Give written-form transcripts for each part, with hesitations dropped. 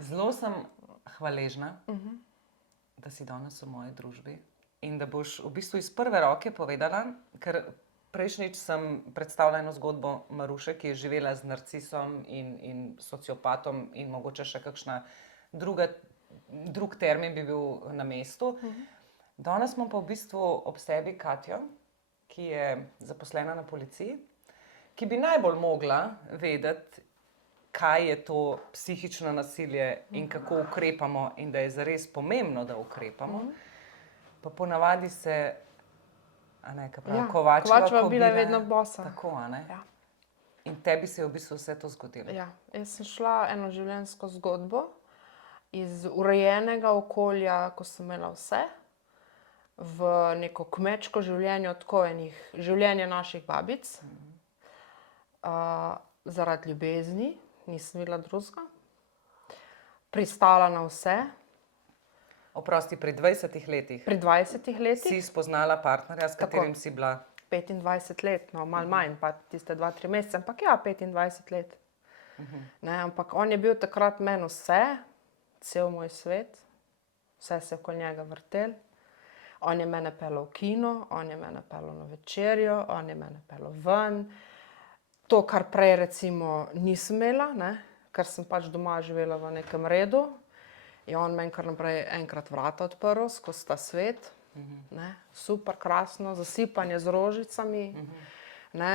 Zelo sem hvaležna, da si danes v moji družbi in da boš v bistvu iz prve roke povedala, ker prejšnjič sem predstavila eno zgodbo Maruše, ki je živela z narcisom in sociopatom in mogoče še kakšna drug termin bi bil na mestu. Danes imam pa v bistvu ob sebi Katjo, ki je zaposlena na policiji, ki bi najbolj mogla vedeti, kaj je to psihično nasilje in kako ukrepamo in da je zares pomembno, da ukrepamo. Pa ponavadi se, a ne, kaj pravi, Kovačeva bila je vedno bosa. Tako, a ne? Ja. In tebi se je v bistvu vse to zgodilo. Ja, jaz sem šla eno življenjsko zgodbo iz urejenega okolja, ko sem imela vse, v neko kmečko življenje, tako enih življenje naših babic. Zaradi ljubezni, nisem videla drugega. Pristala na vse. Oprosti, pri 20 letih Pri 20 letih. si spoznala partnerja, s katerim si bila? 25 let, no, malo manj, pa tiste 2-3 mesece, ampak ja, 25 let. Ne, ampak on je bil takrat meni vse, cel moj svet, vse se je okoli njega vrtel. On je mene peljal v kino, on je mene peljal na večerjo, on je mene peljal ven. To, kar prej recimo nisem imela, ne, ker sem pač doma živela v nekem redu, je on meni kar naprej enkrat vrata odprl skozi ta svet. Ne, super, krasno, zasipanje z rožicami. Ne,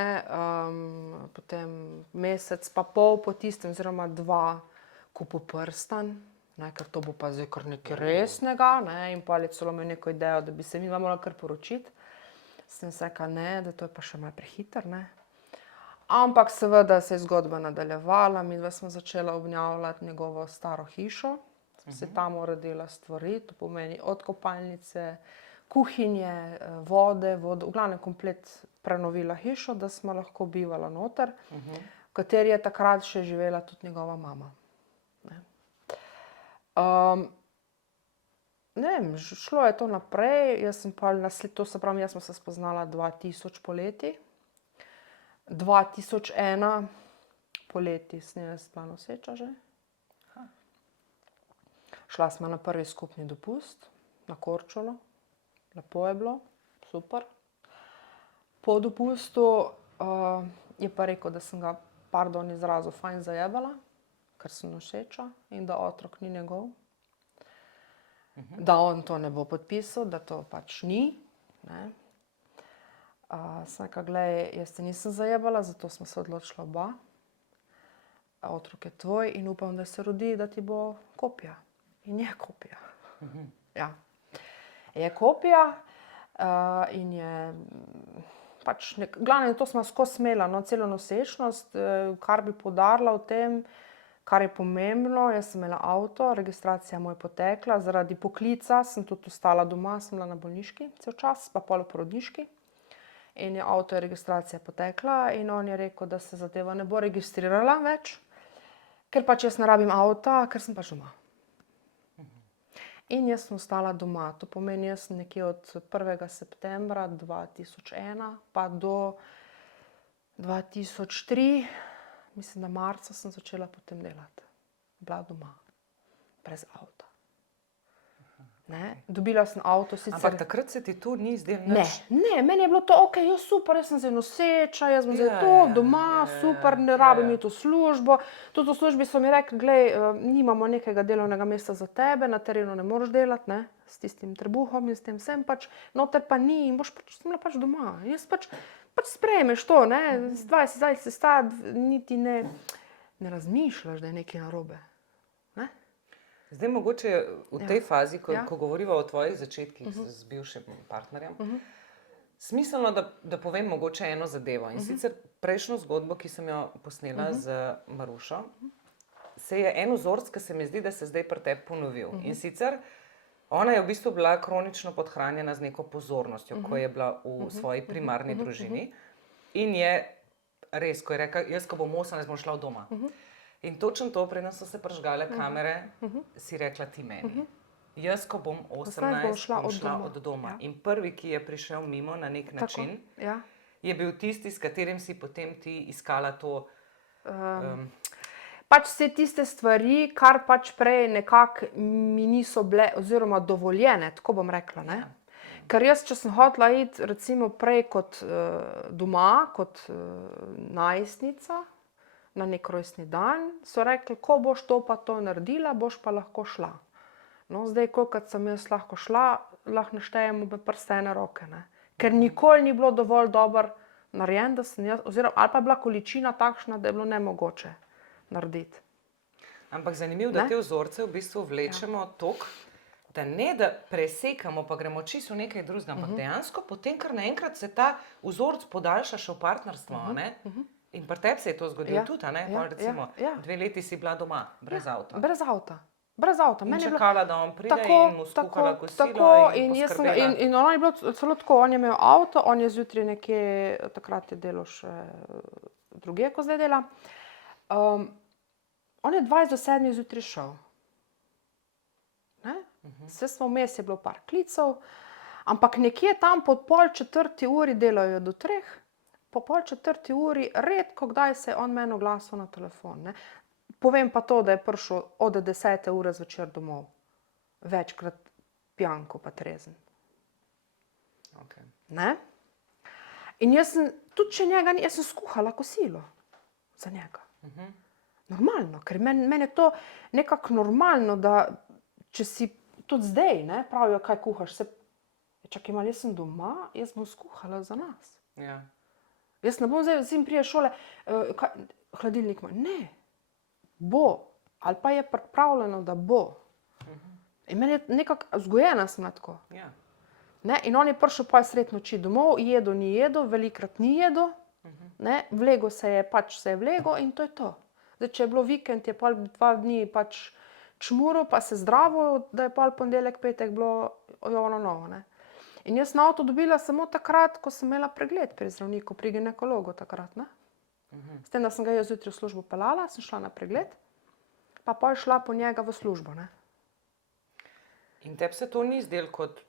potem mesec pa pol po tistem, oziroma 2 kupil prstan, ne, ker to bo pa zdaj kar nekaj resnega, ne, in pol je celo imel neko idejo, da bi se midva morala kar poročiti. Sem si rekla, ne, da to je pa še malo prehitro, ne. Ampak seveda se je zgodba nadaljevala, midva smo začela obnavljati njegovo staro hišo, smo se tam uredila stvari, to pomeni od kopalnice, kuhinje, vode, v glavnem komplet prenovila hišo, da smo lahko bivala noter, v kateri je takrat še živela tudi njegova mama. Ne. Ne vem, šlo je to naprej, jaz sem pa to se pravi, jaz smo se spoznala 2000 poleti. 2001 poleti sem jaz bila noseča že. Šla smo na prvi skupni dopust, na Korčulo. Lepo je bilo, super. Po dopustu je pa rekel, da sem ga, pardon izrazu, fajn zajebala, ker sem noseča in da otrok ni njegov. Da on to ne bo podpisal, da to pač ni. Ne. Sem rekla, glej, jaz te nisem zajebala, zato smo se odločila oba. Otrok je tvoj in upam, da se rodi, da ti bo kopija. In je kopija. Ja. Je kopija in je pač, glavno, to smo skozi imela, no, celo nosečnost, kar bi poudarila v tem, kar je pomembno, jaz sem imela avto, registracija mu je potekla, zaradi poklica sem tudi ostala doma, sem bila na bolniški cel čas, pa pol v porodniški. In je avto je registracija potekla in on je rekel, da se zadeva ne bo registrirala več, ker pač jaz ne rabim avta, ker sem pač doma. In jaz sem ostala doma, to pomeni, jaz sem nekje od 1. septembra 2001 pa do 2003, mislim, da marca sem začela potem delati. Bila doma, brez avta. Ne, dobila sem avto sicer. Ampak takrat se ti to ni zdelo Ne, nič? ne, meni je bilo to okej, ja super, jaz sem zdaj noseča, jaz bom zdaj to doma, super, ne rabim iti v službo. Tudi v službi so mi rekli, glej, nimamo nekega delovnega mesta za tebe, na terenu ne moreš delati, ne, s tistim trebuhom in s tem vsem pač, noter pa ni in boš pač, sem bila pač doma. Jaz pač sprejmeš to, ne, z 20 stara, niti ne razmišljaš, da je nekaj narobe. Zdaj mogoče v tej fazi, ko govoriva o tvojih začetkih z bivšim partnerjem, smiselno, da povem mogoče eno zadevo. In sicer prejšnjo zgodbo, ki sem jo posnela z Marušo, se je en vzorec, ki se mi zdi, da se zdaj pri tebi ponovil. In sicer ona je v bistvu bila kronično podhranjena z neko pozornostjo, ko je bila v svoji primarni družini. In je res, ko je rekla, jaz ko bom 18, bom šla od doma. In točno to, preden so se prižgale kamere, si rekla ti meni. Jaz, ko bom 18, bom šla od doma. In prvi, ki je prišel mimo na nek način, je bil tisti, s katerim si potem ti iskala to pač vse tiste stvari, kar pač prej nekako mi niso bile oziroma dovoljene, tako bom rekla, ne. Ker jaz, če sem hotela iti recimo prej kot doma, kot najstnica, na nek rojstni dan, so rekli, ko boš to pa to naredila, boš pa lahko šla. No, zdaj, kolikokrat sem jaz lahko šla, lahko naštejem v prste ene roke, ne. Ker nikoli ni bilo dovolj dobro narejen, da sem jaz, oziroma ali pa je bila količina takšna, da je bilo nemogoče narediti. Ampak zanimivo, da te vzorce v bistvu vlečemo toliko, da ne da presekamo, pa gremo čisto v nekaj drugega, ampak dejansko potem kar naenkrat se ta vzorc podaljša še v partnerstvo, ne? In pri tebi se je to zgodilo tudi, ne? Recimo, 2 leti si bila doma, brez avta. Brez avta. Brez avta. In čakala, da on pride in mu skuhala kosilo in poskrbela. In ono je bilo celo tako, on je imel avto, on je zjutraj nekje, takrat je delal še drugje, ko zdaj dela. On je 6:50 zjutraj šel. Vse smo vmes, je bilo par klicev, ampak nekje tam po 3:30 delajo do 3, po 3:30 redko kdaj se je on meni oglasil na telefon, ne. Povem pa to, da je prišel od 10. ure zvečer domov. Večkrat pijan pa trezen. Ne? In jaz sem, tudi če njega ni, jaz sem skuhala kosilo za njega. Normalno, ker meni je to nekako normalno, da če si tudi zdaj, ne, pravijo, kaj kuhaš, čakaj malo, jaz sem doma, jaz bom skuhala za nas. Ja. Jaz ne bom zdaj, sin prije šole, hladilnik ima, ne, bo, ali pa je pripravljeno, da bo. In meni je nekako, vzgojena sem na tako. Ja. Ne, in on je prišel pa sred noči domov, jedel, ni jedel, velikrat ni jedel, ne, vlegel se je, pač se je vlegel in to je to. Zdaj, če je bilo vikend, je pol 2 dni pač čmuril, pa se zdravil, da je pol ponedeljek, petek bilo ono novo, ne. In jaz sem avto dobila samo takrat, ko sem imela pregled pri zdravniku, pri ginekologu takrat, ne. S tem, da sem ga jaz zjutraj v službo peljala, sem šla na pregled, pa pol šla po njega v službo, ne. In tebi se to ni zdelo kot,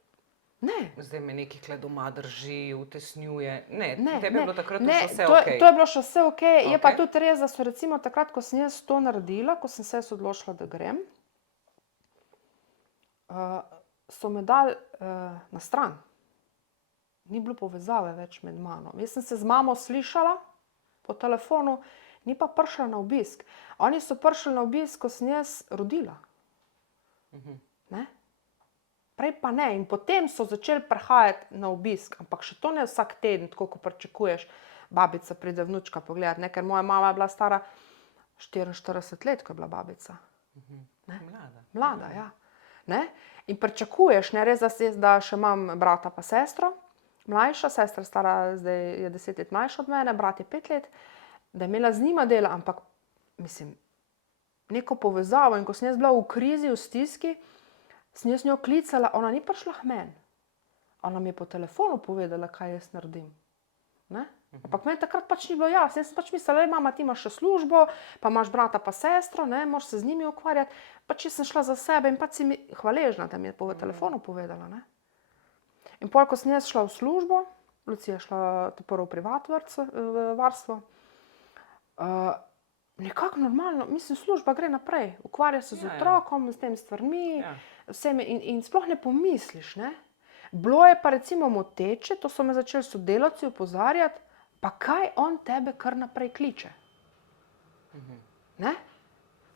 Ne. zdaj me nekaj tule doma drži, utesnjuje, ne, Ne, tebi je bilo takrat ne, še vse to okej. je bilo še vse okej, je pa Okej. tudi res, da so recimo takrat, ko sem jaz to naredila, ko sem se jaz odločila, da grem, so me dali na stran. Ni bilo povezave več med mano. Jaz sem se z mamo slišala po telefonu, ni pa prišla na obisk. Oni so prišli na obisk, ko sem jaz rodila. Ne? Prej pa ne. In potem so začeli prihajati na obisk, ampak še to ne vsak teden, tako kot pričakuješ, babica pride vnučka pogledat, ne? Ker moja mama je bila stara 44 let, ko je bila babica. Ne? Mlada. Mlada, ja. Ne? In pričakuješ, ne, res, da še imam brata pa sestro, mlajša, sestra stara, zdaj je 10 let mlajša od mene, brat je 5 let, da je imela z njima dela, ampak mislim, neko povezavo. In ko sem jaz bila v krizi, v stiski, sem jaz njo klicala, ona ni prišla k meni. Ona mi je po telefonu povedala, kaj jaz naredim. Ne? Ampak meni takrat pač ni bilo jasno. Jaz sem pač mislila, mama, ti imaš še službo, pa imaš brata pa sestro, ne, moraš se z njimi ukvarjati. Pač jaz sem šla za sebe in pač si mi hvaležna, da mi je po telefonu povedala. Ne. In pol, ko sem jaz šla v službo, Lucija je šla prvo v privat varstvo, nekako normalno, mislim, služba gre naprej, ukvarja se z otrokom, s temi stvarmi, vsemi in sploh ne pomisliš, ne. Bilo je pa recimo moteče, to so me začeli sodelavci opozarjati, pa kaj on tebe kar naprej kliče. Ne?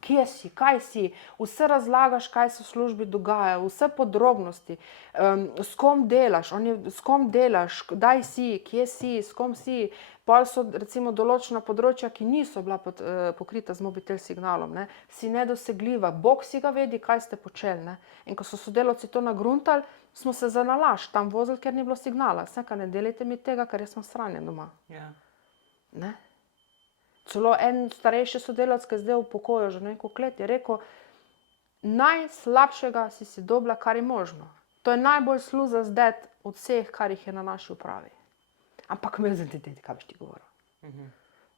Kje si, kaj si, vse razlagaš, kaj se v službi dogaja, vse podrobnosti, s kom delaš, kdaj si, kje si, s kom si. Pol so recimo določena področja, ki niso bila pokrita z mobitel signalom, ne. Si nedosegljiva, Bog si ga vedi, kaj ste počeli, ne. In ko so sodelavci to nagruntali, smo se za nalašč tam vozili, ker ni bilo signala. Saj, ne delajte mi tega, ker jaz sem sranje doma. Ja. Ne. Celo en starejši sodelavec, ki je zdaj v pokoju že neko let, je rekel, najslabšega si dobila, kar je možno. To je najbolj sluzast od vseh, kar jih je na naši upravi. Ampak me zdaj, kaj boš ti govoril.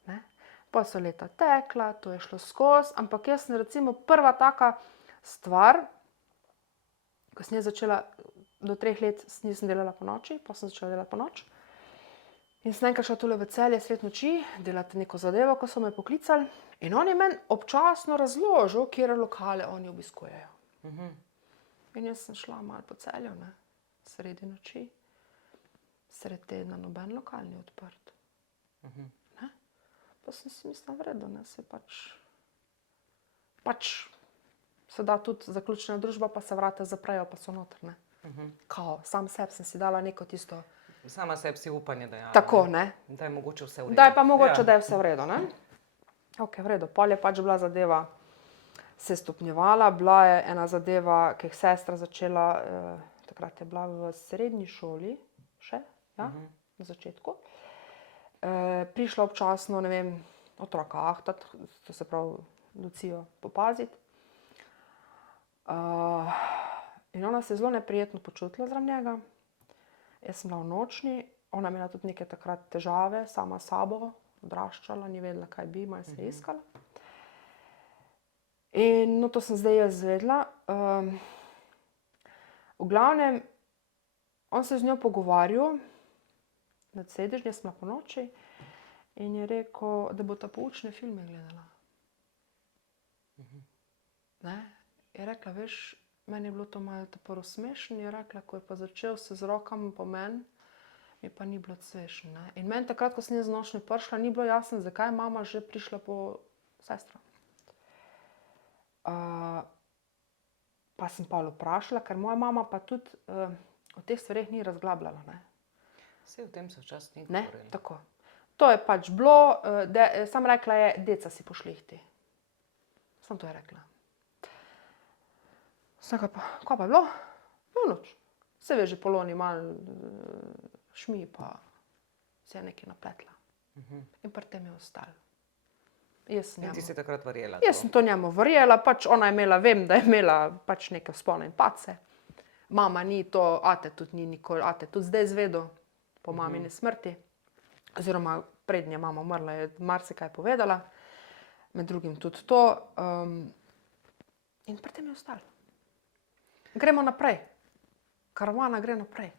Ne? Pa so leta tekla, to je šlo skozi, ampak jaz sem recimo prva taka stvar, ko sem jaz začela, do 3 let nisem delala po noči, pa sem začela delati po noč. In sem enkrat šla tule v Celje sred noči, delati neko zadevo, ko so me poklicali. In on je meni občasno razložil, kje lokale oni obiskujejo. In jaz sem šla malo po Celju, ne, sredi noči. Sred tedna noben lokal ni odprt. Ne? Pa sem si mislila, v redu, ne, se pač se da tudi zaključena družba, pa se vrata zaprejo, pa so noter, ne. Kao, sam sebi sem si dala neko tisto... Sama sebi si upanje dajala. Tako, ne. Da je mogoče vse v redu. Da je pa mogoče, da je vse v redu, ne. Ok, v redu. Pol je pač bila zadeva, se stopnjevala, bila je ena zadeva, ki je sestra začela, takrat je bila v srednji šoli, še, ja, na začetku. Prišla občasno, ne vem, otroka ahtat, to se pravi Lucijo popaziti. In ona se je zelo neprijetno počutila zraven njega. Jaz sem bila v nočni, ona je imela tudi neke takrat težave, sama s sabo, odraščala, ni vedela, kaj bi, malo se je iskala. In no, to sem zdaj jaz izvedela. V glavnem, on se je z njo pogovarjal, nad sedežnje smo po noči, in je rekel, da bo ta poučne filme gledala. Ne? Je rekla, veš, meni je bilo to malo prvo smešno, je rekla, ko je pa začel se z rokami po meni, mi pa ni bilo smešno. Ne? In meni takrat, ko sem jaz z nočne prišla, ni bilo jasno, zakaj je mama že prišla po sestro. Pa sem pa vprašala, ker moja mama pa tudi o teh stvareh ni razglabljala. Ne? Vse v tem se včasih ni Ne, govorilo. tako. To je pač bilo, sam rekla je, deca si pošlihti. Sam to je rekla. Sem rekla pa, kaj pa je bilo? No, noč. Se ve, že Poloni malo šmi, pa se je nekaj napletla. In pri tem je ostalo. In ti si takrat verjela? Jaz sem to njemu verjela, pač ona je imela, vem, da je imela pač neke vzpone in padce. Mama ni to, ate tudi ni nikoli, ate tudi zdaj izvedel po mamini smrti. Oziroma prednje mama umrla, je marsikaj povedala, med drugim tudi to. In pri tem je ostalo. Gremo naprej. Karavana gre naprej.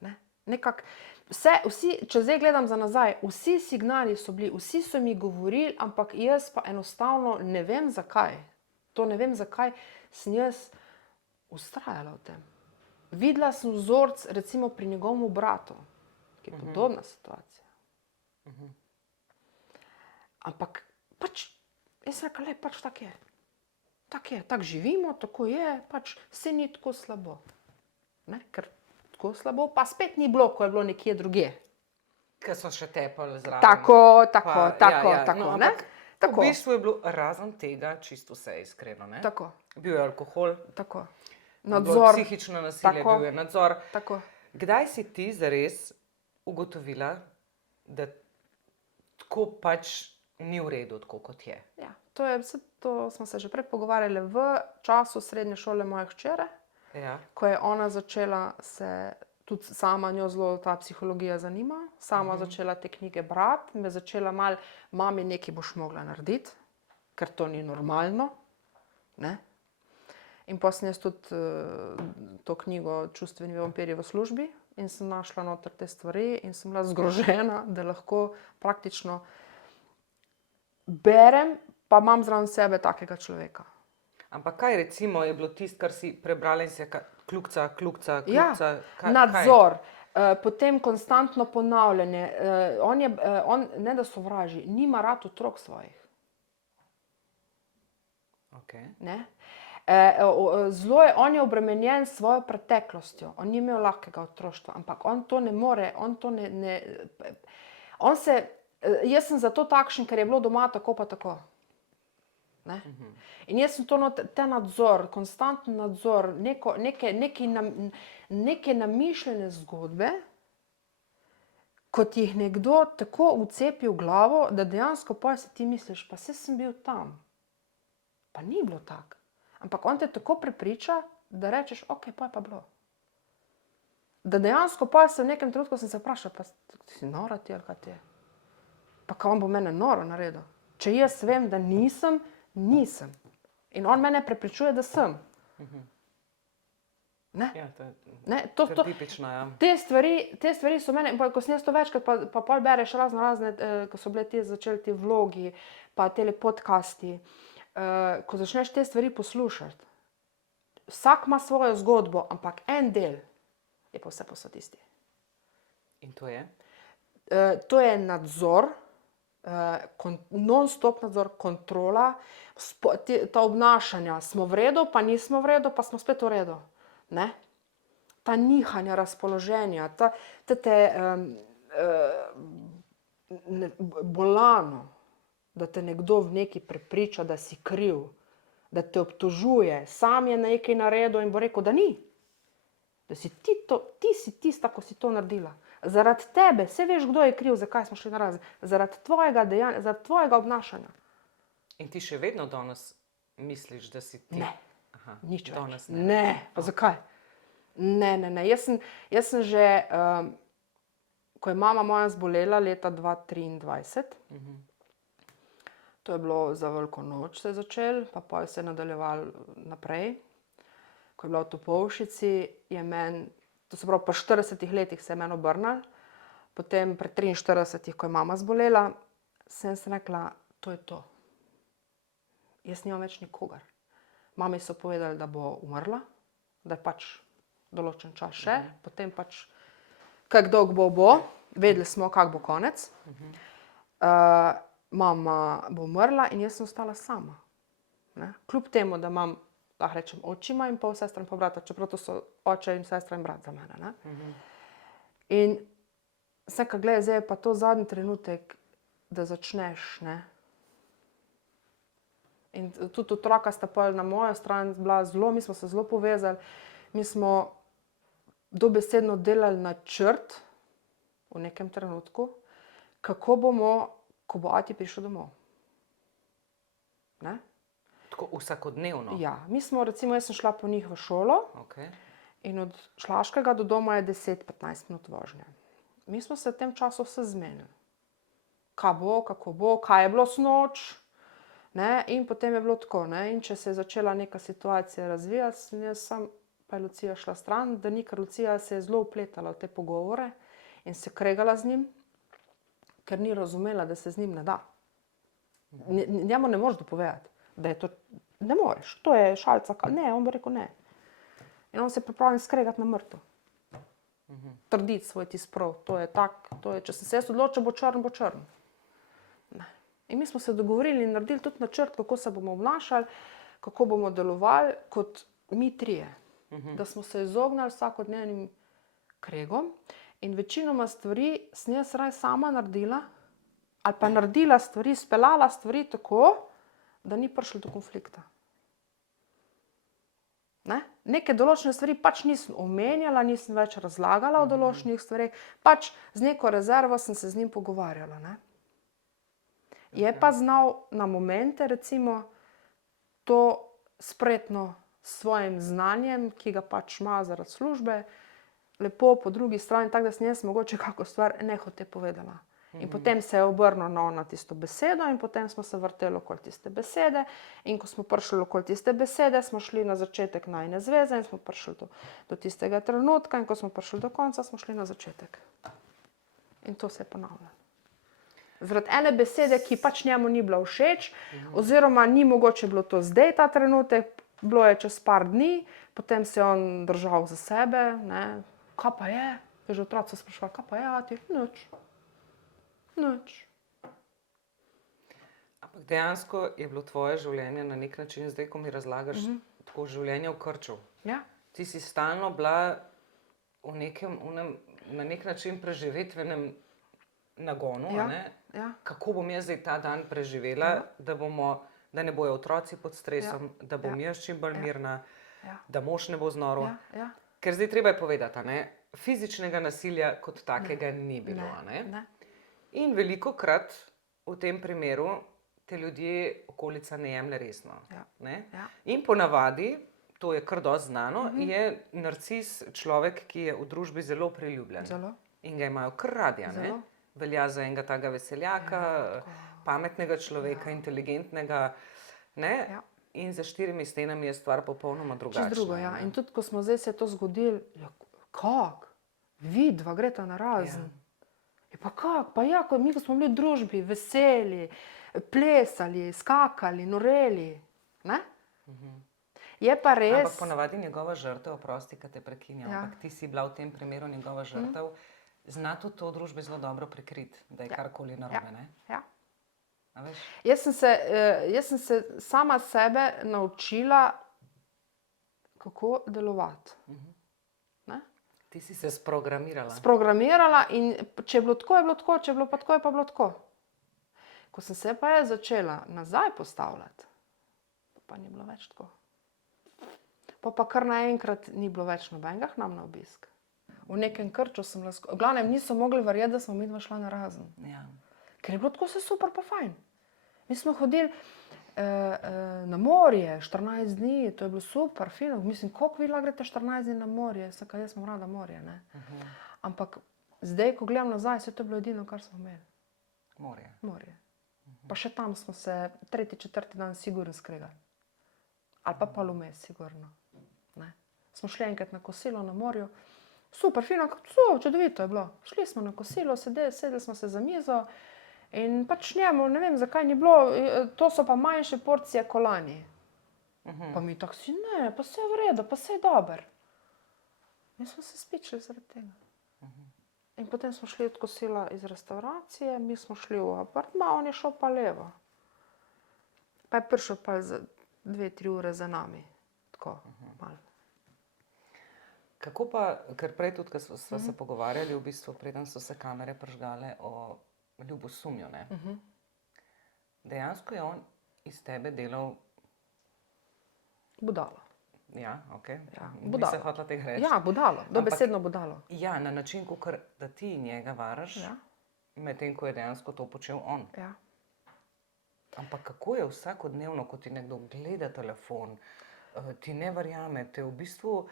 Ne? Nekako, vsi, če zdaj gledam za nazaj, vsi signali so bili, vsi so mi govorili, ampak jaz pa enostavno ne vem zakaj. To ne vem zakaj sem jaz vztrajala v tem. Videla sem vzorec recimo pri njegovem bratu, ki je podobna situacija. Ampak pač, jaz sem rekla, pač tako je. Tako je, tako živimo, tako je, pač vse ni tako slabo. Ne? Ker tako slabo pa spet ni bilo, ko je bilo nekje drugje. Ker so še tepali zraven. Tako, ne? V bistvu je bilo razen tega čisto vse iskreno, ne? Tako. Bil je alkohol. Tako. Nadzor. Psihično nasilje, Tako. bil je nadzor. Tako. Kdaj si ti zares ugotovila, da tako pač ni v redu, tako kot je? Ja, to smo se že prej pogovarjali v času srednje šole moje hčere, ko je ona začela se tudi sama, njo zelo ta psihologija zanima, sama začela te knjige brati, me začela malo, mami, nekaj boš mogla narediti, ker to ni normalno. Ne? In pa sem jaz tudi to knjigo Čustveni vampirji v službi in sem našla noter te stvari in sem bila zgrožena, da lahko praktično berem, pa imam zraven sebe takega človeka. Ampak kaj recimo je bilo tisto, kar si prebrala in si kljukca? Ja, nadzor, potem konstantno ponavljanje. On ne da sovraži, nima rad otrok svojih. Okay. Ne? On je obremenjen s svojo preteklostjo, on ni imel lahkega otroštva, ampak on to ne more, jaz sem zato takšen, ker je bilo doma tako pa tako. Ne? In jaz sem to, ta nadzor, konstanten nadzor, neke namišljene zgodbe, kot jih nekdo tako vcepi v glavo, da dejansko pa si ti misliš, pa saj sem bil tam. Pa ni bilo tako. Ampak on te tako prepriča, da rečeš, ok, pa je pa bilo. Da dejansko pa se v nekem trenutku sem se vprašala, pa si nora ti ali kaj ti je? Pa kaj on bo mene noro naredil? Če jaz vem, da nisem, nisem. In on mene prepričuje, da sem. Ne? Ja, to je tipično, ja. Te stvari so mene, ko sem jaz to večkrat, pa pol bereš razne, ko so bile začeli ti vlogi, pa tele podcasti, ko začneš te stvari poslušati. Vsak ima svojo zgodbo, ampak en del je pa vse posod isti. In to je? To je nadzor, non-stop nadzor, kontrola, ta obnašanja, smo v redu, pa nismo v redu, pa smo spet v redu. Ne? Ta nihanja razpoloženja, bolano, da te nekdo v nekaj prepriča, da si kriv, da te obtožuje, sam je nekaj naredil in bo rekel, da ni. Da si ti si tista, ko si to naredila. Zaradi tebe, saj veš, kdo je kriv, zakaj smo šli narazen. Zaradi tvojega dejanja, zaradi tvojega obnašanja. In ti še vedno danes misliš, da si ti? Ne, nič več. Ne. Ne, pa zakaj? Ne. Jaz sem že, ko je mama moja zbolela leta 2023, to je bilo za veliko noč se je začelo, pa pol se je nadaljevalo naprej. Ko je bila v Topolšici, je meni, to se pravi, po 40 letih se je meni obrnilo, potem pri 43, ko je mama zbolela, sem se rekla, to je to. Jaz nimam več nikogar. Mami so povedali, da bo umrla, da je pač določen čas še, potem pač, kako dolgo bo, vedeli smo, kako bo konec. Mama bo umrla in jaz sem ostala sama. Ne? Kljub temu, da imam, lahko rečem, očima in pol sestra in pol brata, čeprav to so oče in sestra in brat za mene. Ne? In vsaka, gledaj, zdaj je pa to zadnji trenutek, da začneš, ne. In tudi otroka sta pol na mojo stran bila zelo, mi smo se zelo povezali, mi smo dobesedno delali načrt v nekem trenutku, kako bomo, ko bo ati prišel domov. Ne? Tako vsakodnevno? Ja, mi smo, recimo, jaz sem šla po njih v šolo in od Šlaškega do doma je 10-15 minut vožnje. Mi smo se v tem času vse zmenili. Kaj bo, kako bo, kaj je bilo sinoč, ne, in potem je bilo tako, ne, in če se je začela neka situacija razvijati, jaz sem pa je Lucija šla stran, da ni, ker Lucija se je zelo vpletala v te pogovore in se kregala z njim, ker ni razumela, da se z njim ne da. Njemu ne moreš dopovedati, da je to, ne moreš, to je šalica, ne, on bi rekel ne. In on se je pripravljen skregati na mrtev. Trditi svoj tisti prav, to je tak, to je, če sem se jaz odločil, bo črn, bo črn. In mi smo se dogovorili in naredili tudi načrt, kako se bomo obnašali, kako bomo delovali kot mi trije. Da smo se izognili vsakodnevnim kregom in večinoma stvari sem jaz raje sama naredila ali pa naredila stvari, speljala stvari tako, da ni prišlo do konflikta. Ne? Neke določene stvari pač nisem omenjala, nisem več razlagala o določenih stvareh, pač z neko rezervo sem se z njim pogovarjala. Ne? Je pa znal na momente, recimo, to spretno s svojim znanjem, ki ga pač ima zaradi službe, lepo po drugi strani, tako da sem jaz mogoče kako stvar nehote povedala. In potem se je obrnil na tisto besedo in potem smo se vrteli okoli tiste besede in ko smo prišli okoli tiste besede, smo šli na začetek najine zveze in smo prišli do tistega trenutka in ko smo prišli do konca, smo šli na začetek. In to se je ponavljalo. Zaradi ene besede, ki pač njemu ni bila všeč, oziroma ni mogoče bilo to zdaj ta trenutek, bilo je čez par dni, potem se je on držal za sebe, ne, kaj pa je? Že otroci so spraševali, kaj pa je, ati? Nič. Ampak dejansko je bilo tvoje življenje na nek način, zdaj, ko mi razlagaš, tako življenje v krču. Ja. Ti si stalno bila v nekem, na nek način preživetvenem nagonu, Ja. ne? Ja. Kako bom jaz zdaj ta dan preživela, da ne bojo otroci pod stresom, da bom jaz čim bolj mirna, da mož ne bo znorel. Ja. Ker zdaj treba je povedati, ne? Fizičnega nasilja kot takega ni bilo. Ne. In velikokrat v tem primeru te ljudje okolica ne jemlje resno. Ne? Ja. In ponavadi, to je kar dosti znano, je narcis človek, ki je v družbi zelo priljubljen. Zelo. In ga imajo kar radi. Zelo. Velja za enega takega veseljaka, pametnega človeka, inteligentnega. Ne? Ja. in za 4 stenami je stvar popolnoma drugačna. Čisto drugo, ja. In tudi, ko smo zdaj se to zgodili, ja, kako? Vidva, greta na razen. Ja. Pa kako? Pa ja, mi ko smo bili v družbi, veseli, plesali, skakali, noreli. Ne? Je pa res... Ampak ponavadi njegova žrtev, oprosti, kad te prekinjam, ampak ti si bila v tem primeru njegova žrtev, zna tudi to v družbi zelo dobro prikriti, da je karkoli narobe, ne? Ja. A veš? Jaz sem se sama sebe naučila, kako delovati. Ne? Ti si se sprogramirala. Sprogramirala in če je bilo tako, je bilo tako, če je bilo pa tako, je pa bilo tako. Ko sem se pa začela nazaj postavljati, pa ni bilo več tako. Pa kar naenkrat ni bilo več nobenega k nam na obisk. V nekem krču sem bila v glavnem niso mogli verjeti, da smo midva šla na razen. Ja. Ker je bilo tako vse super pa fajn. Mi smo hodili na morje 14 dni, to je bilo super, fino. Mislim, koliko vi lahko greste 14 dni na morje? Saj jaz sem rada morje, ne? Ampak zdaj, ko gledam nazaj, se to je bilo edino, kar smo imeli. Morje. Morje. Pa še tam smo se 3., 4. dan sigurno skregali. Ali pa polumes, sigurno. Ne? Smo šli enkrat na kosilo na morju. Super, fino, čudovito je bilo. Šli smo na kosilo, sedeli smo se za mizo in pač njemu, ne vem, zakaj ni bilo, to so pa manjše porcije kolani. Pa mi tako si, ne, pa vse je v redu, pa vse je dober. In smo se spičili zaradi tega. In potem smo šli od kosila iz restauracije, mi smo šli v apartma, on je šel pa levo. Pa je prišel pa 2-3 ure za nami. Tako, malo. Kako pa, ker prej tudi, ko smo se pogovarjali, v bistvu, preden so se kamere prižgale o ljubosumju, ne? Dejansko je on iz tebe delal... Budalo. Ja, okej. Budalo. Nisem hotela tega reči. Ja, budalo, dobesedno budalo. Ja, na način, kakor da ti njega varaš, medtem ko je dejansko to počel on. Ja. Ampak kako je vsakodnevno, ko ti nekdo gleda telefon, ti ne verjame, te v bistvu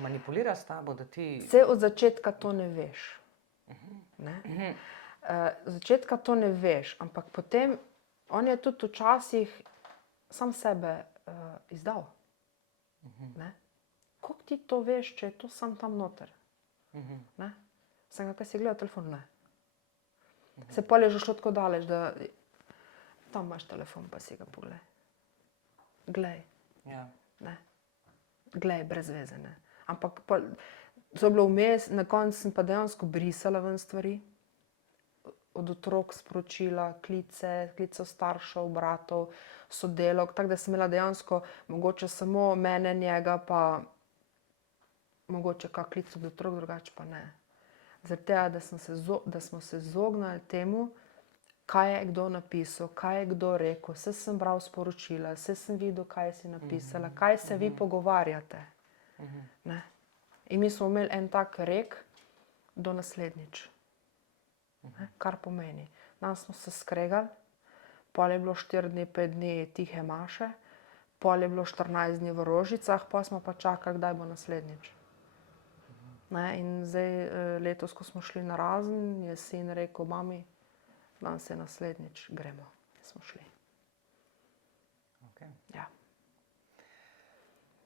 manipulira s tabo, da ti... Vse od začetka to ne veš. Ne? Začetka to ne veš, ampak potem on je tudi včasih sam sebe izdal. Ne? Kako ti to veš, če je to sam tam noter? Ne? Sem ga, kaj si gledal telefon? Ne. Se pol je že šlo tako daleč, da tam imaš telefon, pa si ga poglej. Glej. Ja. Ne. Glej, brez veze, ne. Ampak pa, to je bilo vmes, na koncu sem pa dejansko brisala ven stvari. Od otrok sporočila, klicev staršev, bratov, sodelok, tako da sem imela dejansko mogoče samo mene, njega, pa mogoče kak klic od otrok, drugače pa ne. Zaradi tega, da smo se izognili temu, kaj je kdo napisal, kaj je kdo rekel, vse sem bral sporočila, vse sem videl, kaj si napisala, kaj se vi pogovarjate. Ne? In mi smo imeli en tak rek do naslednjič. Kar pomeni, danes smo se skregali, pol je bilo 4 dni, 5 dni tihe maše, pol je bilo 14 dni v Rožicah, pol smo pa čakali, kdaj bo naslednjič. Ne? In zdaj letos, ko smo šli na razen, je sin rekel, mami, danes je naslednjič, gremo. In smo šli. Okay. Ja.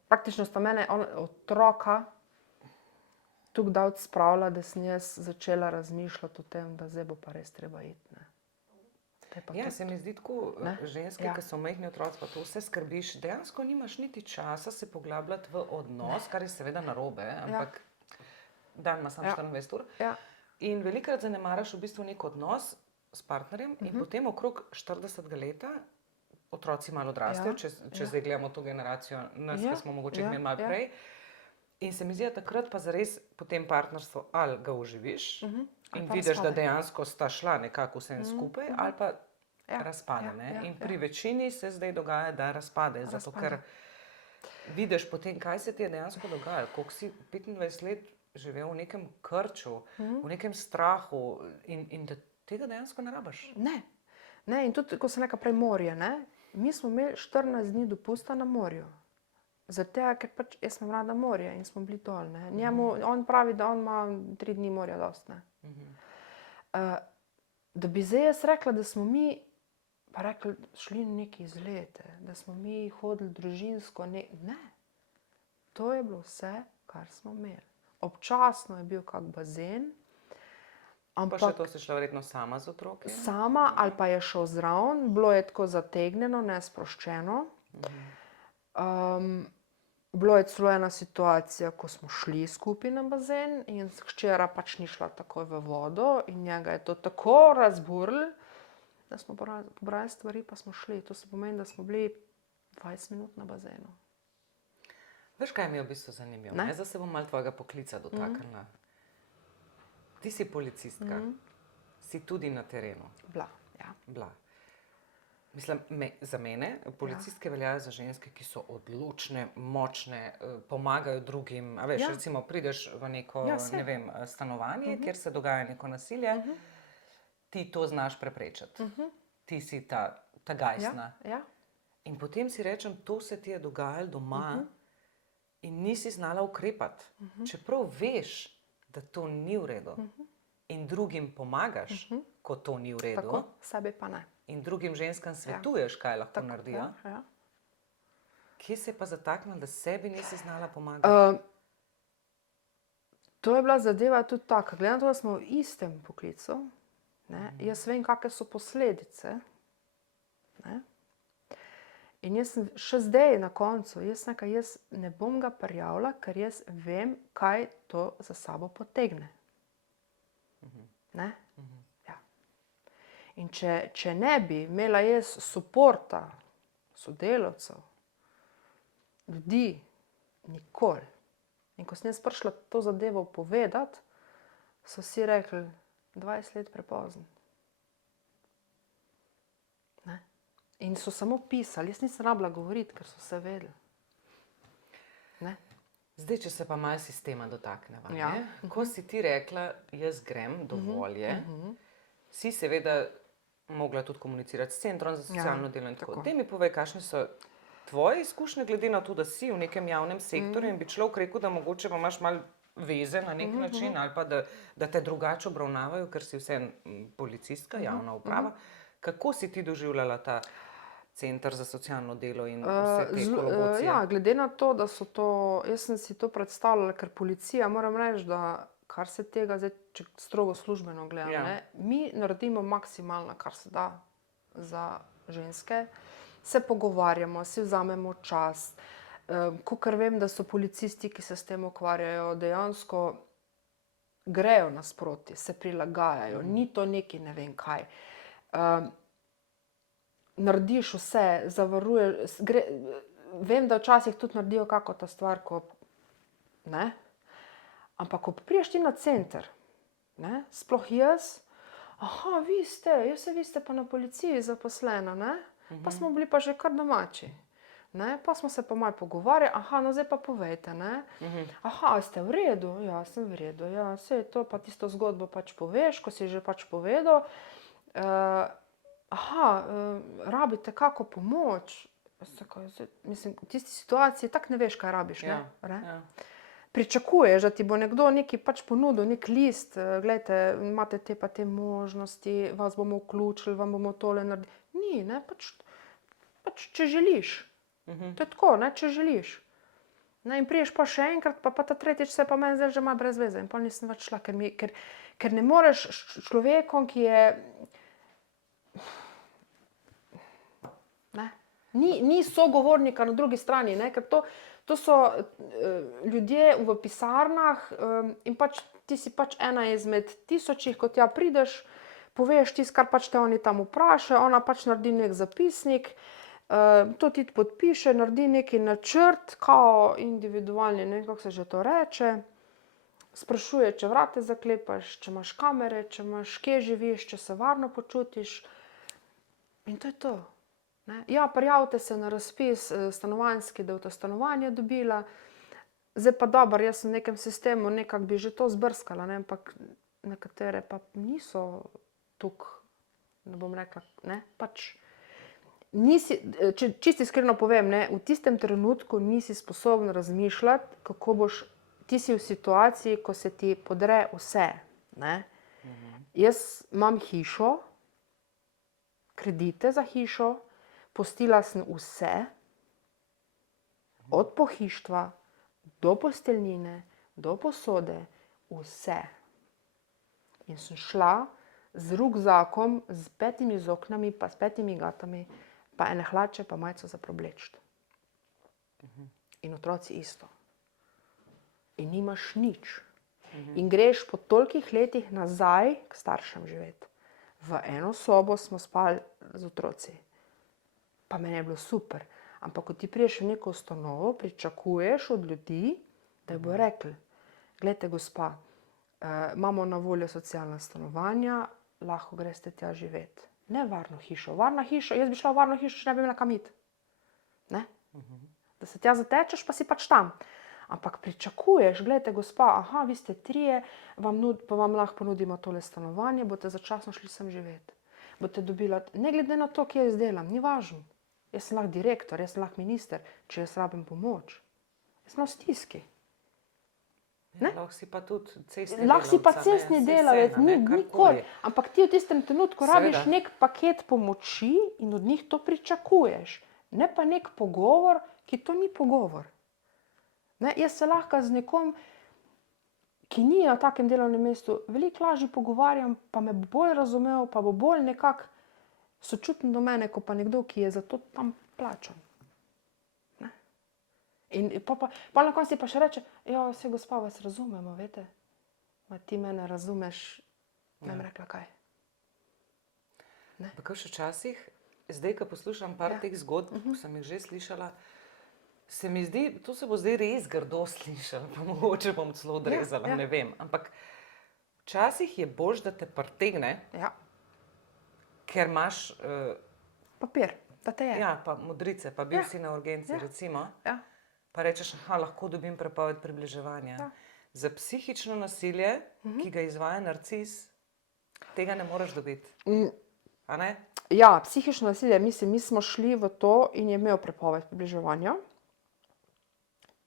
Praktično sta mene otroka tukaj davč spravila, da sem jaz začela razmišljati o tem, da zdaj bo pa res treba iti. Ne. Ja, se mi zdi tako, ženske, ki so majhni otroci, pa to vse skrbiš, dejansko nimaš niti časa se poglabljati v odnos, kar je seveda narobe, ampak dan ima samo 24 ur. Ja. In velikokrat zanemaraš v bistvu nek odnos s partnerjem in potem okrog 40 leta otroci malo odrastejo, če zdaj gledamo to generacijo, nas, ki smo mogoče imeli malo prej. In se mi zdi, da takrat pa zares potem partnerstvo ali ga oživiš in vidiš, da dejansko sta šla nekako vsem skupaj, ali pa razpade. In pri večini se zdaj dogaja, da razpade, zato ker vidiš potem, kaj se ti je dejansko dogajalo, koliko si 25 let živel v nekem krču, v nekem strahu in da tega dejansko ne rabiš. Ne. In tudi, ko sem nekaj prej morje, ne? Mi smo imeli 14 dni dopusta na morju. Zaradi tega, ker pač jaz sem rada morje in smo bili dol. Ne? Njemu, on pravi, da on ima 3 dni morja dost. Ne? Da bi zdaj jaz rekla, da smo mi pa rekli, šli neki izlete, da smo mi hodili družinsko. Ne, to je bilo vse, kar smo imeli. Občasno je bil kak bazen, Pa še to si šla verjetno sama z otroki? Sama ali pa je šel zraven, bilo je tako zategnjeno, nesproščeno. Bilo je celo ena situacija, ko smo šli skupaj na bazen in hčera pač ni šla takoj v vodo in njega je to tako razburilo, da smo pobrali stvari pa smo šli. To se pomeni, da smo bili 20 minut na bazenu. Veš, kaj mi je v bistvu zanimivo? Zdaj se bom malo tvojega poklica dotaknila. Ti si policistka, si tudi na terenu. Bila. Mislim, za mene policistke veljajo za ženske, ki so odločne, močne, pomagajo drugim. A veš, recimo prideš v neko, ne vem, stanovanje, kjer se dogaja neko nasilje, ti to znaš preprečiti. Ti si ta gajsna. In potem si rečem, to se ti je dogajalo doma in nisi znala ukrepati. Čeprav veš, da to ni v redu in drugim pomagaš, ko to ni v redu. Tako, sebi pa ne. In drugim ženskam svetuješ, kaj lahko naredijo. Kje se je pa zataknilo, da sebi nisi znala pomagati? To je bila zadeva tudi taka. Glede na to, da smo v istem poklicu, jaz vem, kakšne so posledice. In jaz sem še zdaj na koncu, jaz ne bom ga prijavila, ker jaz vem, kaj to za sabo potegne. In če ne bi imela jaz suporta, sodelavcev, ljudi, nikoli. In ko sem jaz prišla to zadevo povedati, so si rekli, 20 let prepozno. In so samo pisali, jaz nisem rabila govoriti, ker so se vedeli. Zdaj, če se pa malo sistema dotakneva. Ko si ti rekla, jaz grem, dovolj je, si seveda mogla tudi komunicirati s Centrom za socialno delo in tako. Daj mi povej, kakšne so tvoje izkušnje, glede na to, da si v nekem javnem sektorju in bi človek rekel, da mogoče pa imaš malo veze na nek način ali pa da te drugače obravnavajo, ker si vseeno policistka, javna uprava. Kako si ti doživljala ta Center za socialno delo in vse te kolobocije? Glede na to, da so to, jaz sem si to predstavljala, ker policija, moram reči, da kar se tega, zdaj, če strogo službeno gledam, mi naredimo maksimalno, kar se da za ženske. Se pogovarjamo, si vzamemo čas. Kakor vem, da so policisti, ki se s tem ukvarjajo, dejansko grejo nasproti, se prilagajajo. Ni to neki ne vem kaj. Narediš vse, zavaruješ, vem, da včasih tudi naredijo kako ta stvar, ko ne. Ampak, ko priješ ti na center, sploh jaz, vi ste pa na policiji zaposlena, pa smo bili pa že kar domači. Pa smo se pa malo pogovarjali, no zdaj pa povejte, ste v redu? Ja, sem v redu, saj to pa tisto zgodbo pač poveš, ko si že pač povedal. Rabite kako pomoč? Mislim, v tisti situaciji tako ne veš, kaj rabiš, pričakuješ, da ti bo nekdo nekaj pač ponudil, nek list, glejte, imate te pa te možnosti, vas bomo vključili, vam bomo tole naredili. Ni, pač če želiš. To je tako, če želiš. In priješ pa še enkrat, pa ta tretjič se pa meni zdaj že malo brez veze in pa nisem več šla, ker ne moreš človekom, ki je ni sogovornika na drugi strani, ker to so ljudje v pisarnah in pač ti si pač ena izmed tisočih, ko tja prideš, poveš tisto, kar pač te oni tam vprašajo, ona pač naredi nek zapisnik, to ti podpiše, naredi neki načrt, kao individualni, ne vem, kako se že to reče, sprašuje, če vrate zaklepaš, če imaš kamere, če imaš, kje živiš, če se varno počutiš in to je to. Prijavite se na razpis stanovanjski, da boste stanovanje dobila. Zdaj pa dobro, jaz sem v nekem sistemu, nekako bi že to zbrskala, ampak nekatere pa niso tukaj, ne bom rekla, pač nisi, čisto iskreno povem, v tistem trenutku nisi sposoben razmišljati, kako boš, ti si v situaciji, ko se ti podre vse. Jaz imam hišo, kredite za hišo, pustila sem vse, od pohištva do posteljnine, do posode, vse. In sem šla z rukzakom, z 5 oknami, pa s 5 gatami, pa ene hlače, pa majico za preobleči. In otroci isto. In nimaš nič. In greš po tolikih letih nazaj k staršem živeti. V eno sobo smo spali z otroci. Pa meni je bilo super. Ampak ko ti priješ v neko ustanovo, pričakuješ od ljudi, da ji bojo rekli, glejte gospa, imamo na voljo socialna stanovanja, lahko greste tja živeti. Ne varno hišo. Varna hiša, jaz bi šla v varno hišo, če ne bi imela kam iti. Ne? Da se tja zatečeš, pa si pač tam. Ampak pričakuješ, gledajte gospa, aha, vi ste 3, pa vam lahko ponudimo tole stanovanje, boste začasno šli sem živeti. Boste dobila, ne glede na to, kje jaz delam, ni važno. Jaz sem lahko direktor, jaz sem lahko minister, če jaz rabim pomoč. Jaz sem v stiski. Lahko si pa tudi cestni Lahko si pa cestni delavec, nikoli. Ampak ti v tistem trenutku rabiš nek paket pomoči in od njih to pričakuješ. Ne pa nek pogovor, ki to ni pogovor. Ne, jaz se lahko z nekom, ki ni na takem delovnem mestu, veliko lažje pogovarjam, pa me bo bolj razumel, pa bo bolj nekako sočuten do mene, kot pa nekdo, ki je za to tam plačan. Ne? In pa na koncu pa še reče, ja, vse gospa, vas razumemo, veste. Ma ti mene razumeš, ne bom rekla kaj. Pa kaj še včasih, zdaj, ko poslušam par teh zgodb, sem jih že slišala, se mi zdi, to se bo zdaj res grdo slišalo, pa mogoče bom celo odrezala, ne vem. Ampak včasih je boljše, da te pritegne, ker imaš papir, da te je. Ja, pa modrice, pa bil si na urgenci, recimo. Pa rečeš, aha, lahko dobim prepoved približevanja. Za psihično nasilje, ki ga izvaja narcis, tega ne moreš dobiti. A ne? Ja, psihično nasilje, mislim, mi smo šli v to in je imel prepoved približevanja.